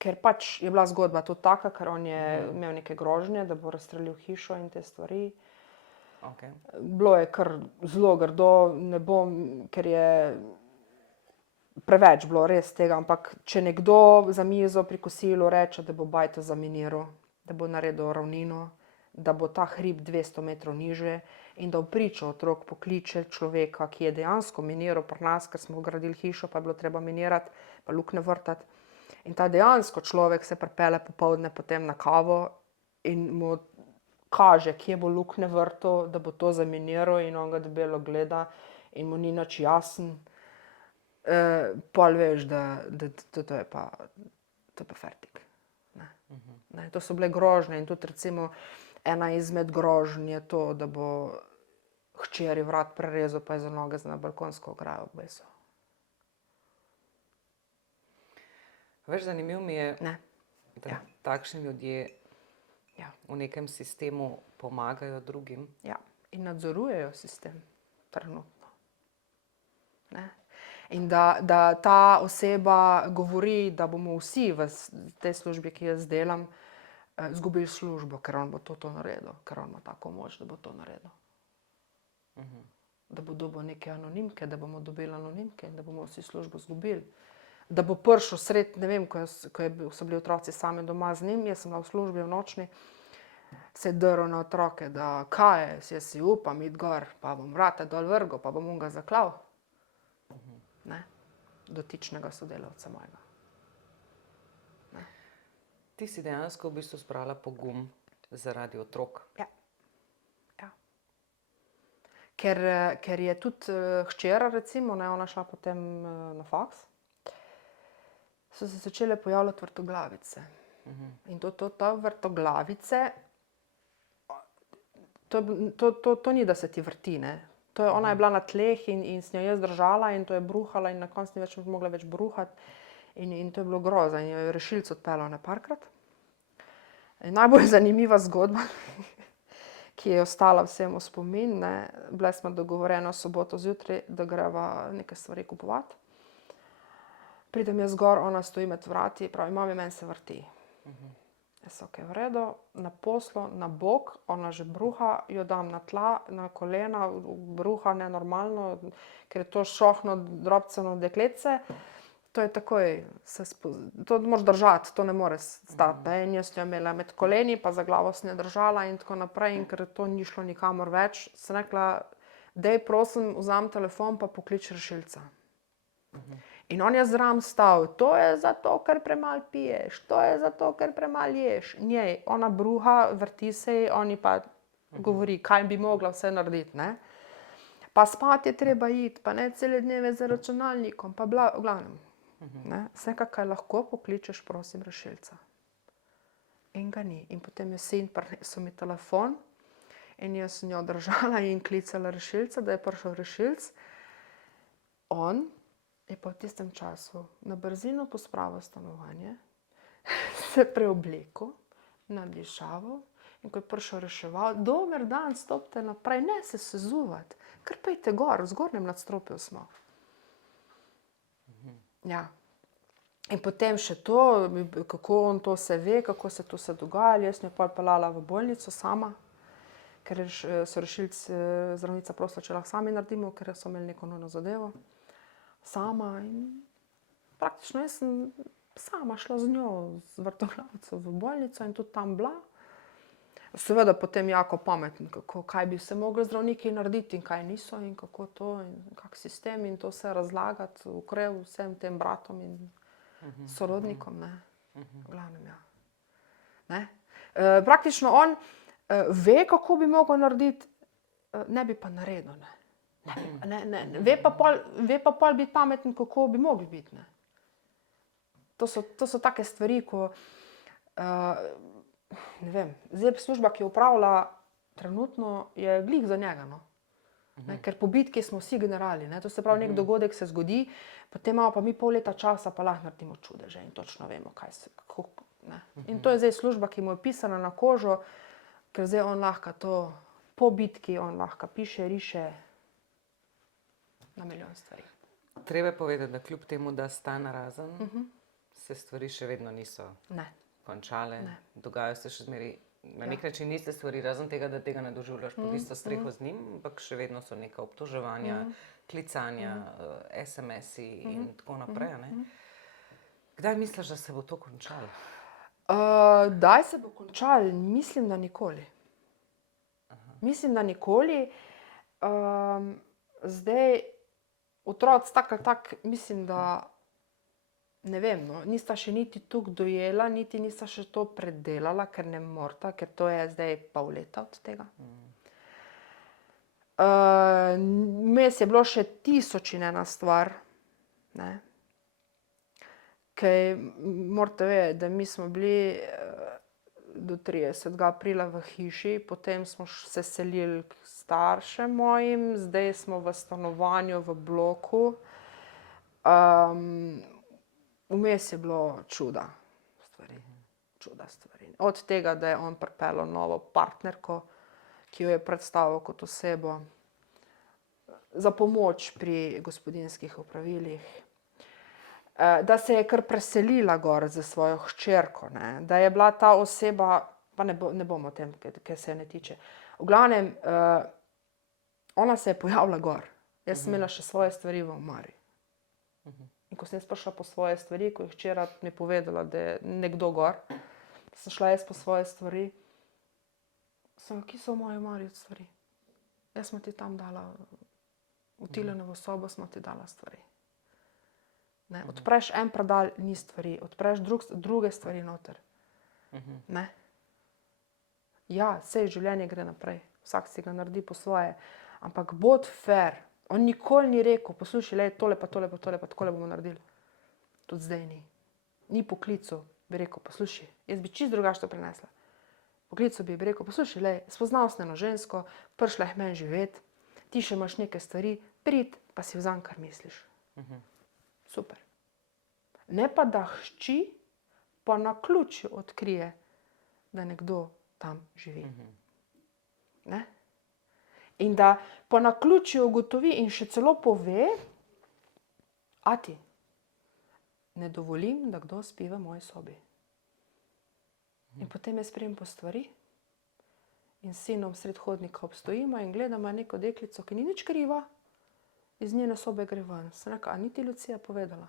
Ker pač je bila zgodba tudi taka, ker on je imel neke grožnje, da bo razstrelil hišo in te stvari. Bilo je kar zelo grdo, ne bom, ker je preveč bilo res tega, ampak če nekdo za mizo pri kosilu reče, da bo bajto zaminiral, da bo naredil ravnino, da bo ta hrib 200 metrov nižje in da v pričo otrok pokliče človeka, ki je dejansko miniral pri nas, ker smo gradili hišo, pa je bilo treba minirati, pa luknje vrtati. In ta dejansko človek se pripelje popoldne potem na kavo in mu kaže, kje bo luknje vrtal, da bo to zaminiral in on ga debelo gleda in mu ni nič jasen. Pol veš, da to je pa fertik. To so bile grožnje in tudi recimo ena izmed grožnj je to, da bo hčeri vrat prerezal, pa je za noge na balkonsko ograjo obesil. Veš, zanimivo mi je, da takšni ljudje v nekem sistemu pomagajo drugim. Ja, in nadzorujejo sistem trenutno. In da ta oseba govori, da bomo vsi v tej službi, ki jaz delam, izgubili službo, ker on bo to naredil, ker on ima tako moč, da bo to naredil. Da bo dobil neke anonimke, da bomo dobili anonimke in da bomo vsi službo izgubili. Da bo prišel sred, ne vem, ko so bili otroci sami doma z njim, jaz sem bila v službi v nočni, se je drl na otroke, da kaj je, jaz si upam iti gor, pa bom vrata dol vrgel, pa bom ga zaklal. Dotičnega sodelavca mojega. Ti si dejansko v bistvu zbrala pogum zaradi otrok. Ja. Ker je tudi hčera, recimo, ona šla potem na faks, so se začele pojavljati vrtoglavice. In ta vrtoglavice, to ni, da se ti vrti, ne. Ona je bila na tleh in sem jo jaz držala in to je bruhala in na koncu ni mogla več bruhati. In to je bilo grozno in jo je rešilec odpeljal neparkrat. Najbolj zanimiva zgodba, ki je ostala vsem v spomin, ne. Bile smo dogovorjene v soboto zjutraj, da greva neke stvari kupovati. Pridem jaz gor, ona stoji med vrati, pravi, mami, meni se vrti. Jaz sem v redu, na poslu, na bok, ona že bruha, jo dam na tla, na kolena, bruha nenormalno, ker je to šohno, drobceno dekletce. To je takoj, to moraš držati, to ne more stati. Ne? In jaz jo imela med koleni, pa za glavo sem jo držala in tako naprej. In ker to ni šlo nikamor več, sem rekla, daj prosim, vzam telefon pa poklič rešilca. In on je zraven stal, to je zato, ker premalo piješ, to je zato, ker premalo ješ. Njej, ona bruha, vrti se ji, oni pa govori, kaj bi mogla vse narediti. Ne? Pa spat je treba iti, pa ne cele dneve za računalnikom, pa v glavnem. Vse, kaj lahko, pokličeš, prosim, rešilca. In ga ni. In potem je sin prinesel mi telefon in jaz sem jo držala in klicala rešilca, da je prišel rešilc. On je pa v tistem času na brzino pospravil stanovanje, se preoblekel, nadišaval in ko je prišel reševal, dober dan, stopite naprej, ne se sezuvati, kar pejte gor, v zgornjem nadstropju smo. Ja. In potem še to, kako on to se ve, kako se to se dogaja, jaz sem jo pol peljala v bolnico sama, ker so rešilci, zdravnica prosila, če lahko sami naredimo, ker so imeli neko nujno zadevo. Sama in praktično jaz sem sama šla z njo, z vrtoglavco v bolnico in tudi tam bila. Seveda potem jako pameten, kaj bi se mogli zdravniki narediti in kaj niso in kako to in kak sistem in to vse razlagati vsem tem bratom in sorodnikom. Ne. Glavnem, ja. Ne. Praktično on ve, kako bi mogel narediti, ne bi pa naredil. Ne. Ne. Ve pa pol biti pameten, kako bi mogli biti. Ne. To so take stvari, ko ne vem, zdaj služba, ki upravlja trenutno, je glih za njega. No. Ker po bitki smo vsi generali. Ne. To se pravi, nek dogodek se zgodi, potem imamo pa mi pol leta časa, pa lahko naredimo čudeže in točno vemo, kaj se, kako. Ne. In to je zdaj služba, ki mu je pisana na kožo, ker zdaj on lahko to, po bitki on lahko piše, riše na milijon stvari. Treba je povedati, da kljub temu, da sta narazen, se stvari še vedno niso končale. Dogajajo se še zmeraj. Na nek način niste stvari, razen tega, da tega ne doživljaš pod isto streho z njim, ampak še vedno so neka obtoževanja, klicanja, SMS-i in tako naprej. Ne? Kdaj misliš, da se bo to končalo? Kdaj se bo končalo? Mislim, da nikoli. Mislim, da nikoli. Zdaj, otroci tak ali tak, mislim, da ne vem, no, nista še niti toliko dojela, niti nista še to predelala, ker ne morata, ker to je zdaj pol leta od tega. Vmes je bilo še 1000 in ena stvar, ne. Ker morate vedeti, da mi smo bili do 30. aprila v hiši, potem smo se selili k staršem mojim, zdaj smo v stanovanju v bloku. Vmes je bilo čuda stvari. Od tega, da je on pripeljal novo partnerko, ki jo je predstavil kot osebo za pomoč pri gospodinjskih opravilih. Da se je kar preselila gor za svojo hčerko, ne. Da je bila ta oseba, pa ne bom o tem, ker se je ne tiče. V glavnem, ona se je pojavila gor. Jaz sem imela še svoje stvari v omari. In ko sem jaz prišla po svoje stvari, ko je hčera mi povedala, da je nekdo gor, sem šla jaz po svoje stvari, sem rekla, kje so v moji omari stvari? Jaz smo ti tam dala, v Tilenovo sobo smo ti dala stvari. Ne? Odpreš en predal, ni stvari, odpreš druge stvari noter. Ne? Ja, saj življenje gre naprej, vsak si ga naredi po svoje, ampak bod fair. On nikoli ni rekel, poslušaj, lej, tole pa tole pa tole pa takole bomo naredili. Tudi zdaj ni. Ni poklical, bi rekel, poslušaj, jaz bi čisto drugače to prenesla. Poklical bi rekel, poslušaj, lej, spoznal sem eno žensko, prišla je k meni živeti, ti še imaš neke stvari, prid, pa si vzam, kar misliš. Super. Ne pa da hči, pa naključju odkrije, da nekdo tam živi. Ne? In da po naključju ugotovi in še celo pove, ati, ne dovolim, da kdo spi v moji sobi. In potem jaz prijem po stvari in s sinom sred hodnika obstojimo in gledamo neko deklico, ki ni nič kriva, iz njene sobe gre ven. Sem rekla, a ni ti Lucija povedala?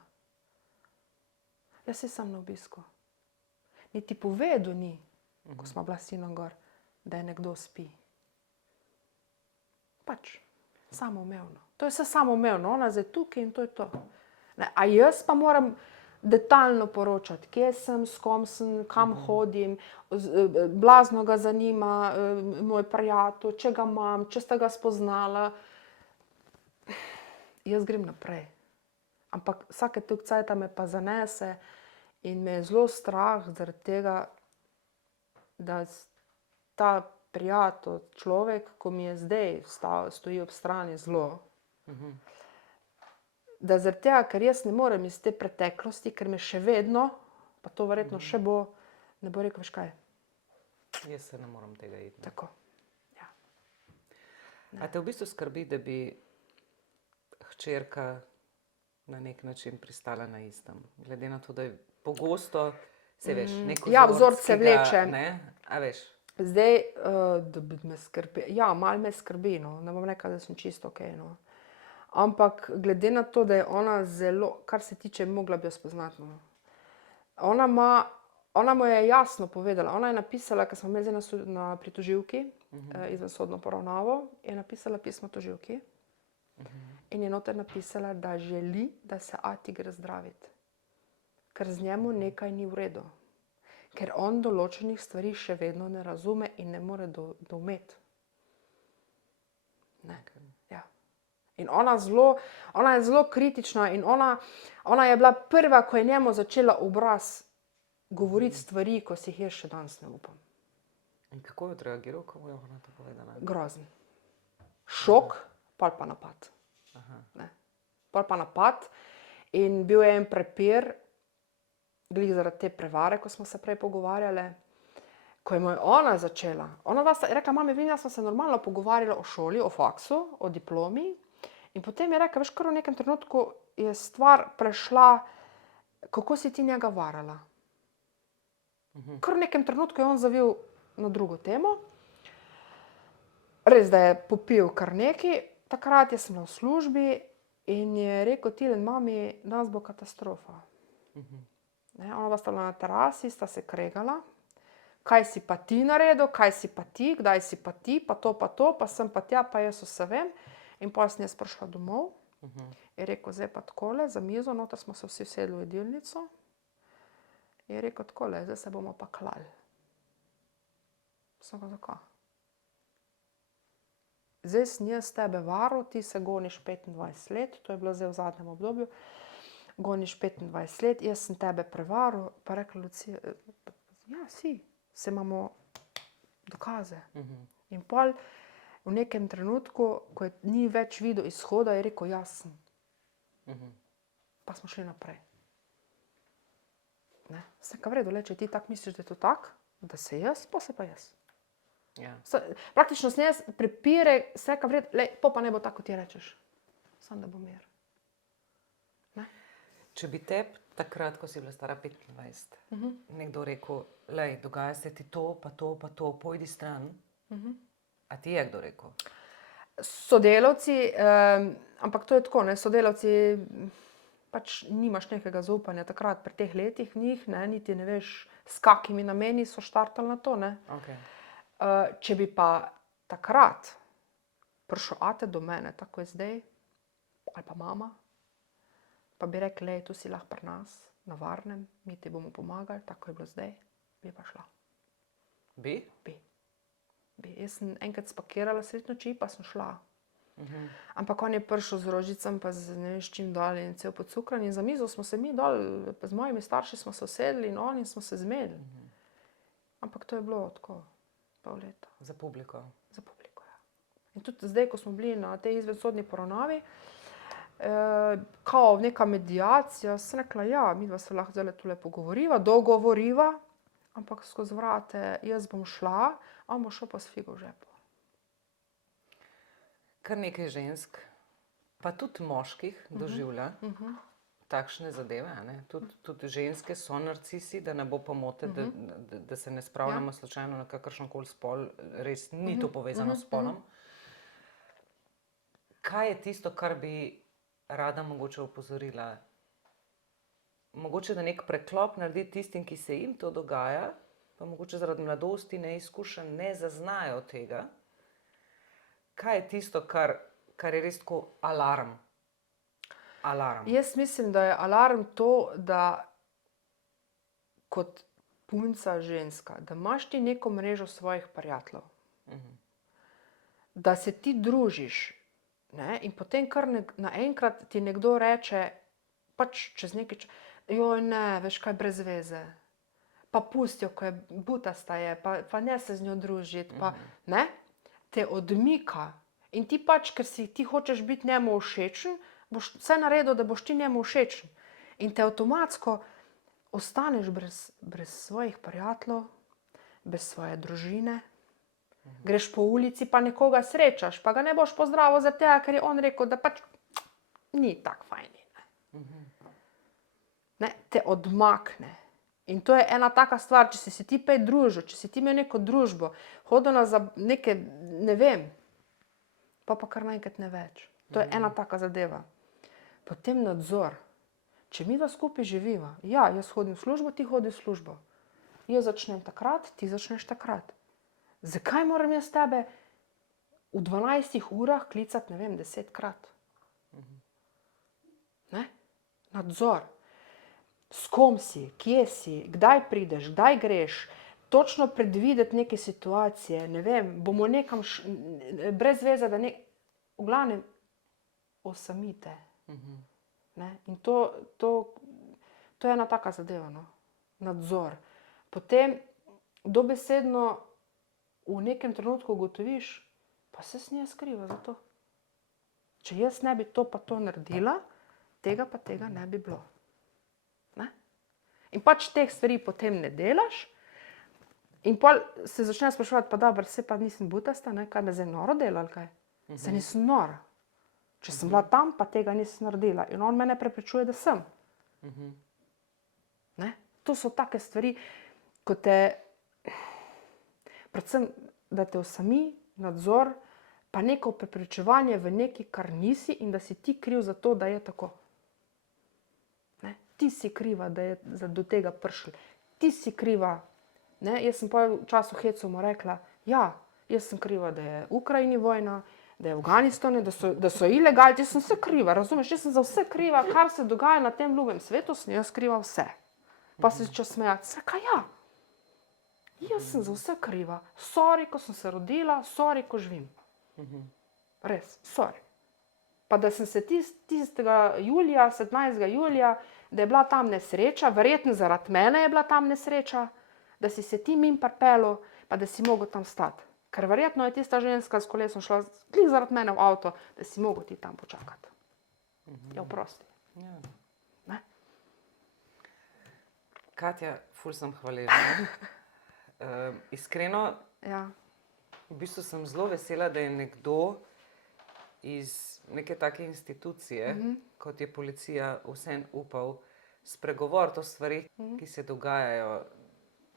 Jaz se sam na obisku. Niti povedal ni, ko smo bila s sinom gor, da je nekdo spi. Pač, samoumevno. To je vse samoumevno, ona zdaj tukaj in to je to. Ne, a jaz pa moram detaljno poročati, kje sem, s kom sem, kam hodim, blazno ga zanima moj prijatelj, če ga imam, če sta ga spoznala. Jaz grem naprej. Ampak vsake toliko cajta me pa zanese in me je zelo strah zaradi tega, da ta prijatelj, človek, ko mi je zdaj stoji ob strani zelo, da zaradi tega, ker jaz ne morem iz te preteklosti, ker me še vedno, pa to verjetno še bo, ne bo rekel, veš kaj. Jaz se ne morem tega iti. Tako, ja. A te v bistvu skrbi, da bi hčerka na nek način pristala na istem? Glede na to, da je pogosto, se veš, nek vzorc, Ja, vzorc se ki ga, vleče. ne, a veš. Zdaj, da bi me skrbi, ja, malo me skrbi, no. Ne bom rekla, da sem čisto okej, no. Ampak glede na to, da je ona zelo, kar se tiče, mogla bi jo spoznati, no. Ona mu je jasno povedala, ona je napisala, ker smo imeli zdaj na pritožilki, izvensodno poravnavo, je napisala pismo tožilki in je noter napisala, da želi, da se ati gre zdraviti. Ker z njemu nekaj ni v redu. Ker on določenih stvari še vedno ne razume in ne more doumeti. Ne, ja. In ona je zelo kritična in ona je bila prva, ko je njemu začela obraz govoriti stvari, ko si jih jaz še danes ne upam. In kako je odreagiral, ko mu je ona to povedala? Grozen. Šok, pol pa napad. Ne. Pol pa napad in bil je en prepir, glih zaradi te prevare, ko smo se prej pogovarjali, ko je ona začela. Ona je rekla, mami, vidim, jaz smo se normalno pogovarjali o šoli, o faksu, o diplomi. In potem je rekla, veš, kar v nekem trenutku je stvar prešla, kako si ti njega varala. Kar v nekem trenutku je on zavil na drugo temo. Res, da je popil kar nekaj. Takrat jaz sem bila v službi in je rekel Tilen, mami, danes bo katastrofa. Ne, ona pa sta bila na terasi, sta se kregala. Kaj si pa ti naredil, kaj si pa ti, kdaj si pa ti, pa to, pa sem pa tja, pa jaz vse vem. In potem sem jaz prišla domov. Je rekel, zdaj pa takole, za mizo, noter smo se vsi usedli v jedilnico. Je rekel takole, zdaj se bomo pa klali. Sem ga zakaj? Zdaj sem jaz tebe varal, ti se goniš 25 let, to je bilo zdaj v zadnjem obdobju, goniš 25 let, jaz sem tebe prevaral, pa rekla Lucija, ja, si, se imamo dokaze. In pol v nekem trenutku, ko ni več videl izhoda, je rekel, jaz sem. Pa smo šli naprej. Ne, vse ka vredo, če ti tako misliš, da je to tako, da se jaz, pa se pa jaz. Ja. Praktično sem jaz prepire, vse ka vredo, pa ne bo tako, kot ti rečeš. Sam da bo mir. Ne? Če bi tebi takrat, ko si bila stara 25, nekdo rekel, lej, dogaja se ti to, pa to, pa to, pojdi stran. A ti je kdo rekel? Sodelavci, ampak to je tako, ne, sodelavci, pač nimaš nekega zaupanja takrat pri teh letih v njih, ne, niti ne veš, s kakimi nameni so štartali na to, ne. Okay. Če bi pa takrat prišel ate do mene, tako je zdaj, ali pa mama, pa bi rekli, lej, tu si lahko pri nas, na varnem, mi ti bomo pomagali, tako je bilo zdaj, bi pa šla. Bi? Bi. Jaz sem enkrat spakirala sred noči, pa sem šla. Ampak on je prišel z rožicam, pa z ne veš čim dol in cel pocukran in za mizo smo se mi dol, z mojimi starši smo se usedli in oni smo se zmedli. Ampak to je bilo tako, pol leta. Za publiko? Za publiko, ja. In tudi zdaj, ko smo bili na tej izvensodni poravnavi, kao neka mediacija, sem rekla, ja, midva se lahko zdaj tule pogovoriva, dogovoriva, ampak skozi vrate jaz bom šla, on bo šel pa s figo v žepu. Kar nekaj žensk, pa tudi moških doživlja takšne zadeve. Tudi ženske so narcisi, da ne bo pomote, da se ne spravljamo slučajno na kakršenkoli spol, res ni to povezano s spolom. Kaj je tisto, kar bi rada mogoče opozorila? Mogoče, da nek preklop naredi tistim, ki se jim to dogaja, pa mogoče zaradi mladosti, neizkušenj ne zaznajo tega. Kaj je tisto, kar je res tako alarm? Jaz mislim, da je alarm to, da kot punca, ženska, da imaš ti neko mrežo svojih prijateljev. Da se ti družiš, ne? In potem kar naenkrat ti nekdo reče, pač čez nekaj časa, joj ne, veš kaj, brez veze. Pa pusti jo, ko je butasta je, pa ne se z njo družiti, pa ne, te odmika. In ti pač, ker si ti hočeš biti njemu všečen, boš vse naredil, da boš ti njemu všečen. In te avtomatsko ostaneš brez svojih prijateljev, brez svoje družine. Greš po ulici, pa nekoga srečaš, pa ga ne boš pozdravil zaradi tega, ker je on rekel, da pač ni tako fajn. Ne, te odmakne. In to je ena taka stvar, če si se ti pej družil, če si ti imel neko družbo, hodil na neke, ne vem, pa kar naenkrat ne več. To je ena taka zadeva. Potem nadzor. Če mi dva skupaj živiva, ja, jaz hodim v službo, ti hodi v službo. Jaz začnem takrat, ti začneš takrat. Zakaj moram jaz tebe v 12 urah klicati, ne vem, 10-krat? Ne? Nadzor. S kom si, kje si, kdaj prideš, kdaj greš, točno predvideti neke situacije, ne vem, bomo nekam brez veze, da v glavnem osamite. Ne? In to je ena taka zadeva, no? Nadzor. Potem dobesedno v nekem trenutku ugotoviš, pa se s nje skriva za to. Če jaz ne bi to pa to naredila, tega pa tega ne bi bilo. Ne? In pač teh stvari potem ne delaš in pol se začne spraševati, pa dobro, se pa nisem butasta, ne? Kaj me zdaj noro dela ali kaj? Se nisem nora. Če sem bila tam, pa tega nisem naredila. In on mene preprečuje, da sem. Ne? To so take stvari, ko te, predvsem, da te osami, nadzor, pa neko preprečevanje v nekaj, kar nisi in da si ti kriv za to, da je tako. Ne? Ti si kriva, da je do tega prišlo. Ti si kriva. Ne? Jaz sem pa v času hecov mu rekla, ja, jaz sem kriva, da je v Ukrajini vojna, da je v Afganistanu, da so ilegalci, jaz sem vse kriva, razumeš? Jaz sem za vse kriva, kar se dogaja na tem ljubem svetu, sem jaz kriva vse. Pa se začela smejati, kaj ja? Jaz sem za vse kriva. Sorry, ko sem se rodila, sorry, ko živim. Res, sorry. Pa da sem se tistega julija, 17. julija, da je bila tam nesreča, verjetno zaradi mene je bila tam nesreča, da si se ti mimo pripeljal, pa da si mogel tam stati. Ker verjetno je tista ženska s kolesom šla glih zaradi mene v avto, da si mogel ti tam počakati. Ja, oprosti. Ne? Katja, ful sem hvaležna. Iskreno, v bistvu sem zelo vesela, da je nekdo iz neke take institucije, kot je policija, vseeno upal spregovoriti o stvarih, ki se dogajajo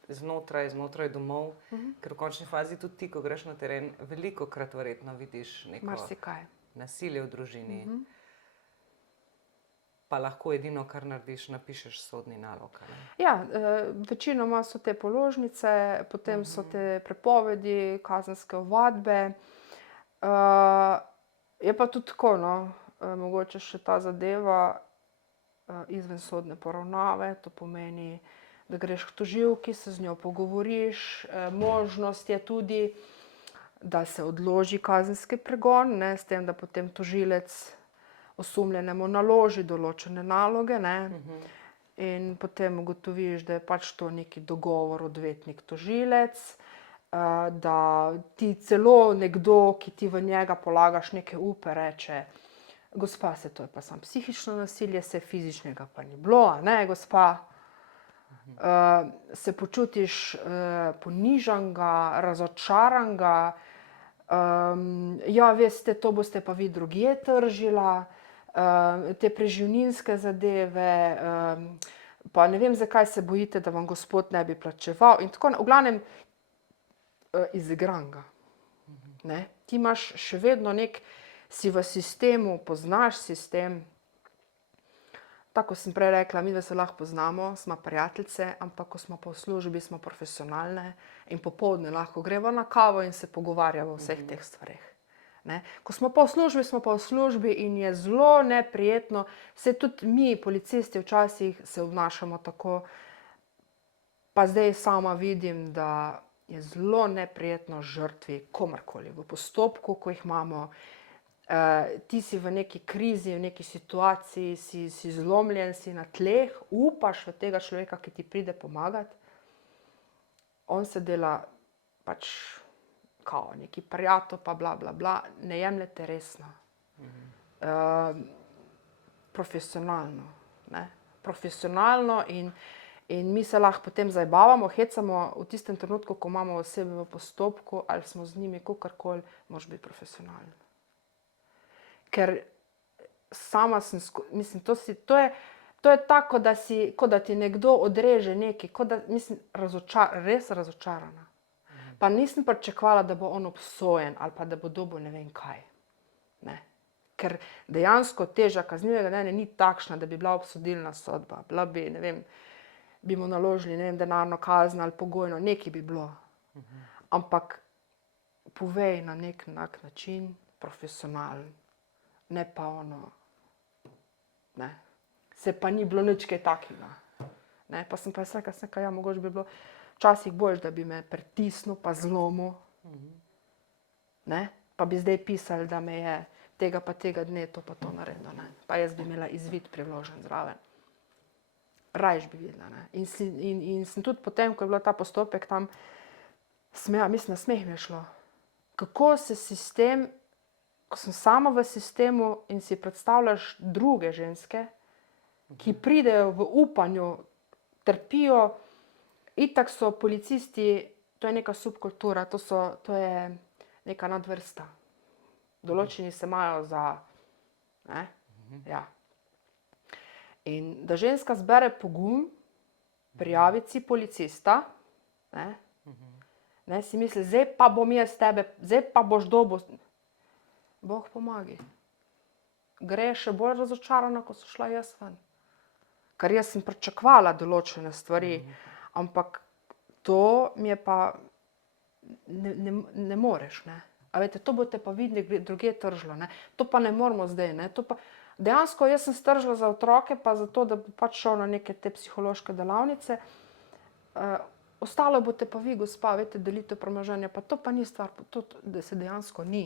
znotraj domov, ker v končni fazi tudi ti, ko greš na teren, velikokrat verjetno vidiš neko nasilje v družini. Pa lahko edino, kar narediš, napišeš sodni nalog. Ja, večinoma so te položnice, potem so te prepovedi, kazenske ovadbe. Je pa tudi tako, no, mogoče še ta zadeva izvensodne poravnave, to pomeni, da greš k tožilki, se z njo pogovoriš. Možnost je tudi, da se odloži kazenski pregon, ne, s tem, da potem tožilec osumljenemu naloži določene naloge, ne, in potem ugotoviš, da je pač to neki dogovor odvetnik-tožilec, da ti celo nekdo, ki ti v njega polagaš neke upe, reče, gospa, se to je pa samo psihično nasilje, se fizičnega pa ni bilo, a ne, gospa. Se počutiš ponižanega, razočaranega, ja, veste, to boste pa vi drugje tržila, te preživninske zadeve, pa ne vem, zakaj se bojite, da vam gospod ne bi plačeval in tako, v glavnem izigran ga. Ne? Ti imaš še vedno si v sistemu, poznaš sistem. Tako sem prej rekla, mi se lahko poznamo, smo prijateljice, ampak ko smo pa v službi, smo profesionalne in popoldne lahko gremo na kavo in se pogovarjamo o vseh teh stvareh. Ne? Ko smo pa v službi in je zelo neprijetno, se tudi mi, policisti, včasih se obnašamo tako, pa zdaj sama vidim, da je zelo neprijetno žrtvi komarkoli v postopku, ko jih imamo. Ti si v neki krizi, v neki situaciji, si zlomljen, si na tleh, upaš v tega človeka, ki ti pride pomagati. On se dela pač kao neki prijatelj, pa bla, bla, bla. Ne jemljete resno. Profesionalno. Ne? Profesionalno in mi se lahko potem zabavamo, hecamo v tistem trenutku, ko imamo osebe v postopku, ali smo z njimi kakorkoli, moraš biti profesionalen. Ker sama sem, mislim, to je tako, kot da ti nekdo odreže nekaj, kot da, mislim, res razočarana. Pa nisem pričakovala, da bo on obsojen ali pa da bo dobil ne vem kaj. Ne. Ker dejansko teža kaznivega dejanja ni takšna, da bi bila obsodilna sodba. Bila bi, ne vem, bi mu naložili, ne vem, denarno kazen ali pogojno, nekaj bi bilo. Ampak povej na nek način, profesionalen. Ne pa ono, ne, se pa ni bilo nič kaj takega. Ne, pa sem pa rekla, ja, mogoče bi bilo včasih bolj, da bi me pritisnil pa zlomil, ne, pa bi zdaj pisali, da me je tega pa tega dne to pa to naredil, ne, pa jaz bi imela izvid priložen zraven. Rajš bi videla, ne, in sem tudi potem, ko je bil ta postopek tam, mislim, na smeh mi je šlo. Kako se sistem, ko sem sama v sistemu in si predstavljaš druge ženske, ki pridejo v upanju, trpijo, itak so policisti, to je neka subkultura, to je neka nadvrsta. Določeni se imajo za, ne, ja. In da ženska zbere pogum, prijavi si policista, ne, si misli, zdaj pa bom jaz tebe, zdaj pa boš dobil. Bog pomagi. Gre še bolj razočarana, ko so šla jaz ven. Ker jaz sem pričakovala določene stvari, ampak to mi je pa, ne moreš, ne. A veste, to boste pa videli drugje tržilo, ne. To pa ne moramo zdaj, ne. To pa, dejansko jaz sem stržila za otroke, pa zato, da bi pač šel na neke te psihološke delavnice. Ostalo boste pa vi, gospa, veste, delitev premoženja, pa to pa ni stvar, to da se dejansko ni.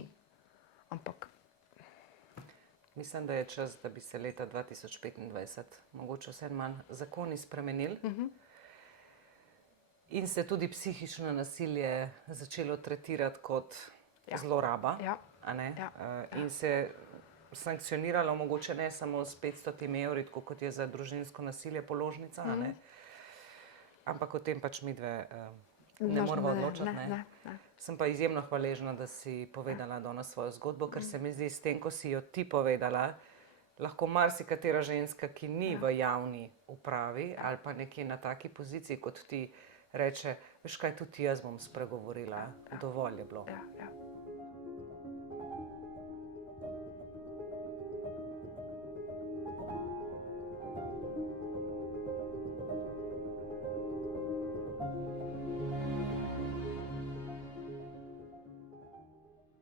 Ampak. Mislim, da je čas, da bi se leta 2025 mogoče vse manj zakoni spremenili in se tudi psihično nasilje začelo tretirati kot zloraba, a ne? In se sankcioniralo mogoče ne samo s 500 evri, tako kot je za družinsko nasilje položnica, a ne? Ampak o tem pač midve ne moramo odločati, ne. Sem pa izjemno hvaležna, da si povedala danes svojo zgodbo, ker se mi zdi, s tem, ko si jo ti povedala, lahko marsikatera ženska, ki ni v javni upravi ali pa nekje na taki poziciji, kot ti reče, veš kaj, tudi jaz bom spregovorila, dovolj je bilo.